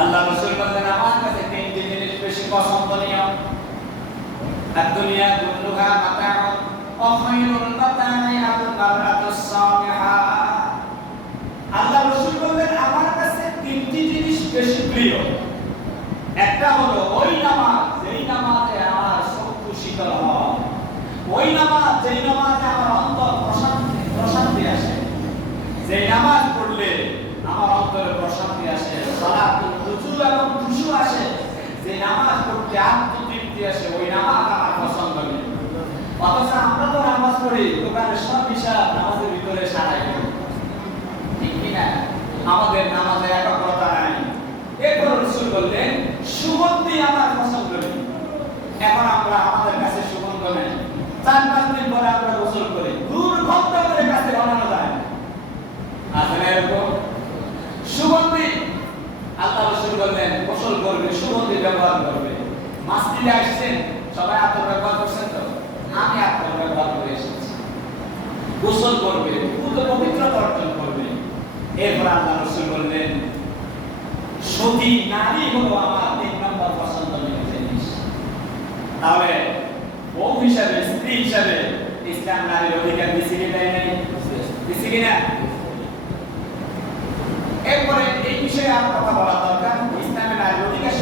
আল্লাহ রাসূল বলেন আমার কাছে তিনটি জিনিস বেশি পছন্দনীয়। الدنيا كلها متاع وخير المتاع المرأة الصالحة। আল্লাহ রাসূল বলেন আমার কাছে তিনটি জিনিস বেশি প্রিয়। একটা হলো ওই নামাজ যেই নামাজে আমার চক্ষু শীতল হয়, ওই নামাজ যেই নামাজে আমার অন্তর প্রশান্তি আসে, যেই নামাজ পড়লে আমার অন্তরে প্রশান্তি আসে, সালাতুল খুশু এবং খুশু আসে, যে নামাজ পড়তে আত্মতৃপ্তি আসে, ওই নামাজ আমার পছন্দ নেই। অথচ আমরা তো নামাজ পড়ি দোকানের সব হিসাব নামাজের ভিতরে সারাই করি, ঠিক কিনা? আমাদের নামাজে একাগ্রতা নাই। এরপর রাসূল বললেন সুগন্ধি আমার পছন্দ নেই। এখন আমরা আমাদের কাছে সুগন্ধ নেই, 4-5 দিন পরে আমরা গোসল করি, দুর্গন্ধ করে কাছে বানানো যায়। আসলে এরকম সুগন্ধি আল্লাহ রাসূল বললেন গোসল করবে, সুগন্ধি ব্যবহার করবে। মসজিদে আসছেন সবাই আতর ব্যবহার করছেন তো, আমি আতর ব্যবহার করে এসেছি। গোসল করবে, পবিত্রতা অর্জন করবে। এরপর আল্লাহ রাসূল বললেন সতী নারী হলো আমার 3 নম্বর পছন্দনীয় জিনিস। তাহলে বউ হিসাবে, স্ত্রী হিসাবে ইসলাম নারীর অধিকার দিছে কি দেয় নাই? দিছে কি না? এরপরে এই বিষয়ে আর কথা বলা দরকার। ইসলামে নারীর অধিকার